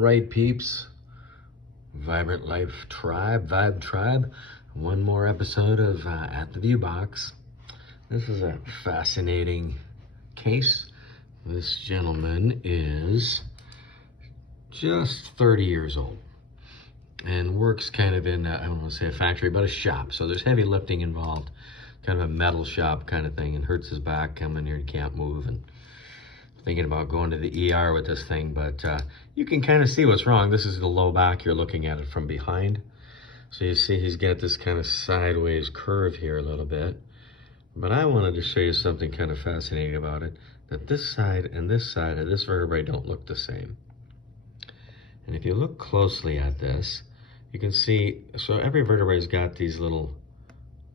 right, peeps. Vibrant Life Tribe, Vibe Tribe. One more episode of At the Viewbox. This is a fascinating case. This gentleman is just 30 years old and works kind of in, I don't want to say a factory, but a shop. So there's heavy lifting involved, kind of a metal shop kind of thing, and hurts his back coming here, he can't move, and thinking about going to the ER with this thing, but you can kind of see what's wrong. This is the low back. You're looking at it from behind. So you see he's got this kind of sideways curve here a little bit. But I wanted to show you something kind of fascinating about it, that this side and this side of this vertebrae don't look the same. And if you look closely at this, you can see, so every vertebrae's got these little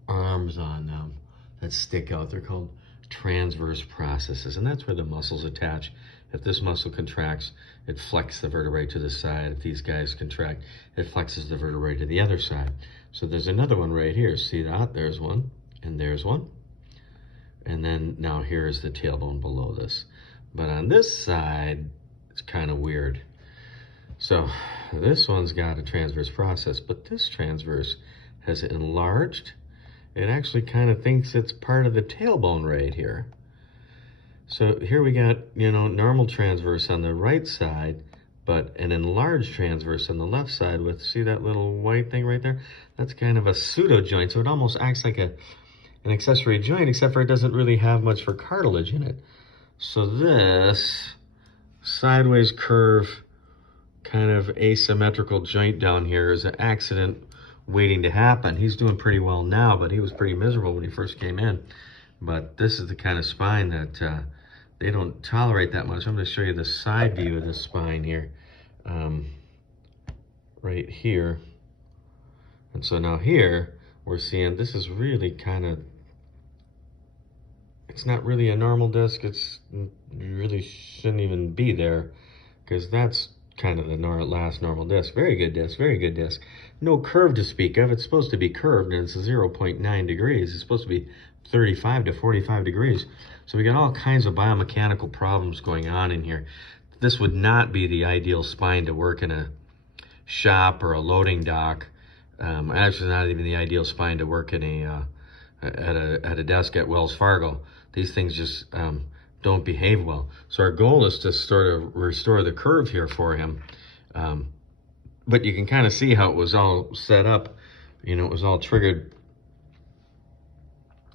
arms on them that stick out. They're called transverse processes, and that's where the muscles attach. If this muscle contracts, it flexes the vertebrae to the side. If these guys contract, it flexes the vertebrae to the other side. So there's another one right here. See that? There's one, and there's one. And then now here's the tailbone below this. But on this side, it's kind of weird. So this one's got a transverse process, but this transverse has enlarged. It actually kind of thinks it's part of the tailbone right here. So here we got, normal transverse on the right side, but an enlarged transverse on the left side with, see that little white thing right there? That's kind of a pseudo joint, so it almost acts like an accessory joint, except for it doesn't really have much for cartilage in it. So this sideways curve, kind of asymmetrical joint down here is an accident waiting to happen. He's doing pretty well now, but he was pretty miserable when he first came in. But this is the kind of spine that they don't tolerate that much. I'm going to show you the side view of the spine here, right here. And so now here we're seeing this is really kind of, it's not really a normal disc. It's really shouldn't even be there, because that's kind of the last normal disc. Very good disc, very good disc. No curve to speak of. It's supposed to be curved, and it's 0.9 degrees. It's supposed to be 35 to 45 degrees. So we got all kinds of biomechanical problems going on in here. This would not be the ideal spine to work in a shop or a loading dock. Actually, not even the ideal spine to work in at a desk at Wells Fargo. These things just don't behave well. So our goal is to sort of restore the curve here for him. But you can kind of see how it was all set up. It was all triggered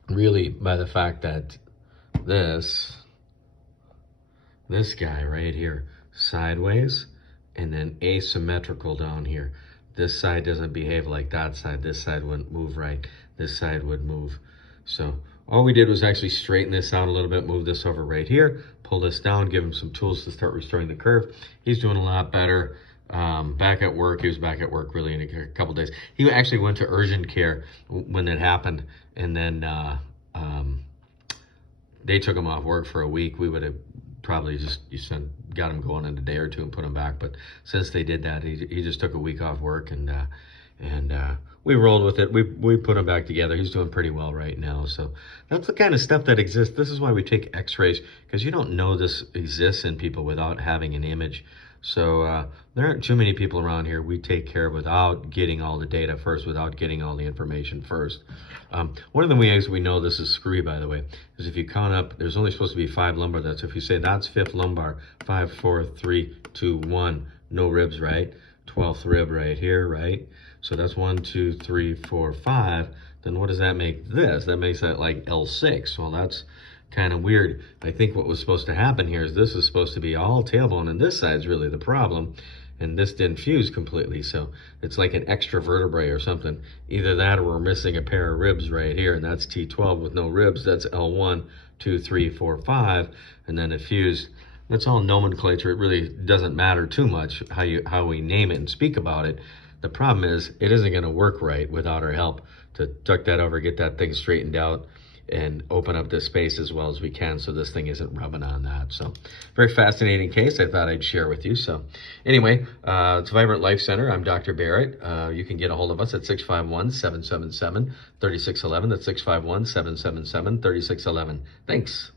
really by the fact that this guy right here, sideways, and then asymmetrical down here. This side doesn't behave like that side. This side wouldn't move right. This side would move. So all we did was actually straighten this out a little bit, move this over right here, pull this down, give him some tools to start restoring the curve. He's doing a lot better. Back at work. He was back at work really in a couple days. He actually went to urgent care when it happened, and then they took him off work for a week. We would have probably just got him going in a day or two and put him back. But since they did that, he just took a week off work, and we rolled with it. We put him back together. He's doing pretty well right now. So that's the kind of stuff that exists. This is why we take x-rays, because you don't know this exists in people without having an image. So there aren't too many people around here we take care of without getting all the data first, without getting all the information first. One of the ways we know this is screwy, by the way, is if you count up, there's only supposed to be 5 lumbar. That's if you say that's 5th lumbar, 5, 4, 3, 2, 1, no ribs, right? 12th rib right here, right? So that's 1, 2, 3, 4, 5. Then what does that make this? That makes that like L6. Well, that's kind of weird. I think what was supposed to happen here is this is supposed to be all tailbone, and this side's really the problem, and this didn't fuse completely. So it's like an extra vertebrae or something. Either that, or we're missing a pair of ribs right here, and that's T12 with no ribs. That's L1, 2, 3, 4, 5, and then it fused. That's all nomenclature. It really doesn't matter too much how we name it and speak about it. The problem is it isn't going to work right without our help to tuck that over, get that thing straightened out, and open up this space as well as we can so this thing isn't rubbing on that. So very fascinating case I thought I'd share with you. So anyway, it's Vibrant Life Center. I'm Dr. Barrett. You can get a hold of us at 651-777-3611. That's 651-777-3611. Thanks.